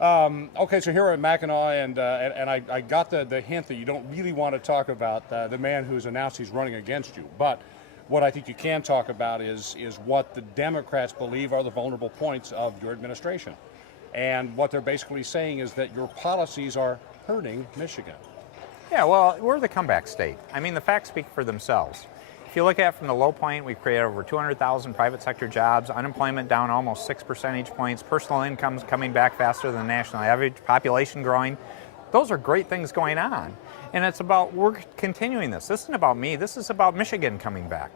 Okay, so here at Mackinac, and I got the hint that you don't really want to talk about the man who's announced he's running against you. But what I think you can talk about is what the Democrats believe are the vulnerable points of your administration. And what they're basically saying is that your policies are hurting Michigan. Yeah, well, we're the comeback state. I mean, the facts speak for themselves. If you look at it from the low point, we've created over 200,000 private sector jobs, unemployment down almost 6 percentage points, personal incomes coming back faster than the national average, population growing. Those are great things going on. And it's about, we're continuing this. This isn't about me, this is about Michigan coming back.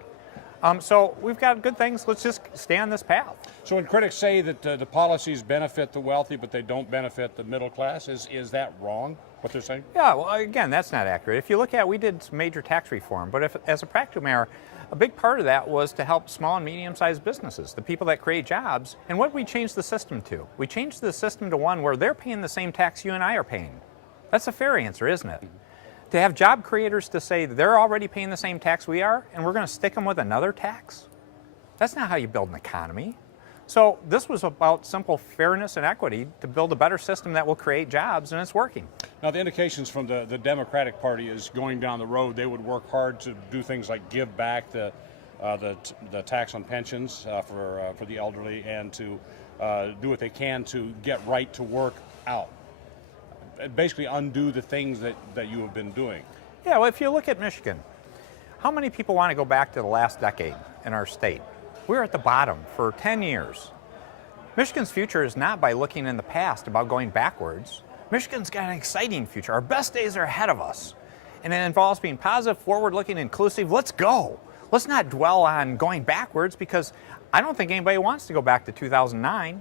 So we've got good things, let's just stay on this path. So when critics say that the policies benefit the wealthy but they don't benefit the middle class, is that wrong, what they're saying? Yeah, well, again, that's not accurate. If you look at, we did some major tax reform, but as a practical matter, a big part of that was to help small and medium-sized businesses, the people that create jobs. And what did we change the system to? We changed the system to one where they're paying the same tax you and I are paying. That's a fair answer, isn't it? To have job creators to say they're already paying the same tax we are, and we're going to stick them with another tax? That's not how you build an economy. So this was about simple fairness and equity to build a better system that will create jobs, and it's working. Now, the indications from the Democratic Party is going down the road, they would work hard to do things like give back the tax on pensions for the elderly, and to do what they can to get right to work out. Basically undo the things that you have been doing. Yeah, well, if you look at Michigan, how many people want to go back to the last decade in our state? We're at the bottom for 10 years. Michigan's future is not by looking in the past about going backwards. Michigan's got an exciting future. Our best days are ahead of us. And it involves being positive, forward-looking, inclusive. Let's go. Let's not dwell on going backwards, because I don't think anybody wants to go back to 2009.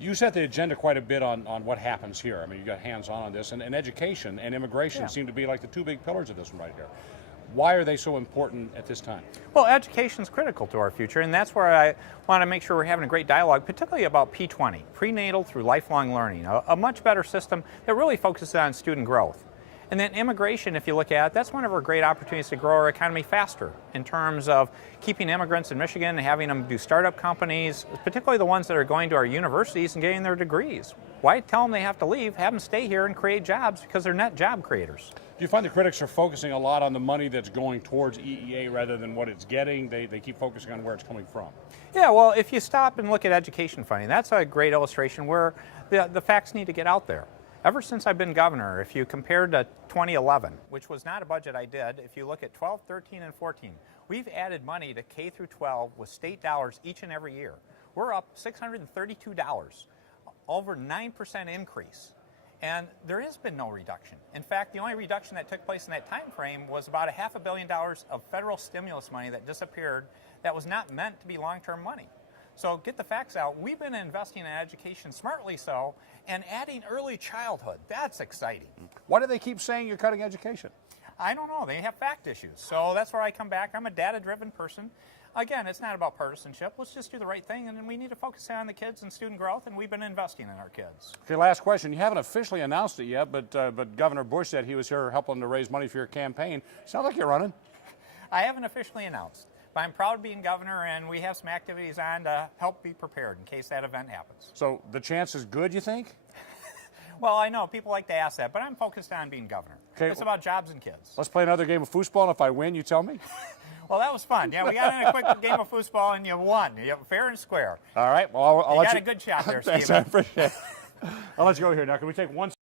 You set the agenda quite a bit on what happens here. I mean, you got hands-on on this, and education and immigration seem to be like the two big pillars of this one right here. Why are they so important at this time? Well, education is critical to our future, and that's where I want to make sure we're having a great dialogue, particularly about P20, prenatal through lifelong learning, a much better system that really focuses on student growth. And then immigration, if you look at it, that's one of our great opportunities to grow our economy faster in terms of keeping immigrants in Michigan and having them do startup companies, particularly the ones that are going to our universities and getting their degrees. Why tell them they have to leave? Have them stay here and create jobs, because they're net job creators. Do you find the critics are focusing a lot on the money that's going towards EEA rather than what it's getting? They keep focusing on where it's coming from. Yeah, well, if you stop and look at education funding, that's a great illustration where the facts need to get out there. Ever since I've been governor, if you compare to 2011, which was not a budget I did, if you look at 12, 13, and 14, we've added money to K through 12 with state dollars each and every year. We're up $632, over 9% increase. And there has been no reduction. In fact, the only reduction that took place in that time frame was about $500 million of federal stimulus money that disappeared that was not meant to be long-term money. So get the facts out. We've been investing in education, smartly so, and adding early childhood. That's exciting. Why do they keep saying you're cutting education? I don't know. They have fact issues. So that's where I come back. I'm a data-driven person. Again, it's not about partisanship. Let's just do the right thing, and we need to focus on the kids and student growth, and we've been investing in our kids. Okay, last question. You haven't officially announced it yet, but Governor Bush said he was here helping to raise money for your campaign. Sounds like you're running. I haven't officially announced, but I'm proud of being governor, and we have some activities on to help be prepared in case that event happens. So the chance is good, you think? Well, I know people like to ask that, but I'm focused on being governor. Okay. It's about jobs and kids. Let's play another game of foosball, and if I win, you tell me? Well, that was fun. Yeah, we got in a quick game of foosball, and you won. You fair and square. All right. Well, I'll let you. You got a good shot there, Thanks, Steve. I appreciate it. I'll let you go here now. Can we take one?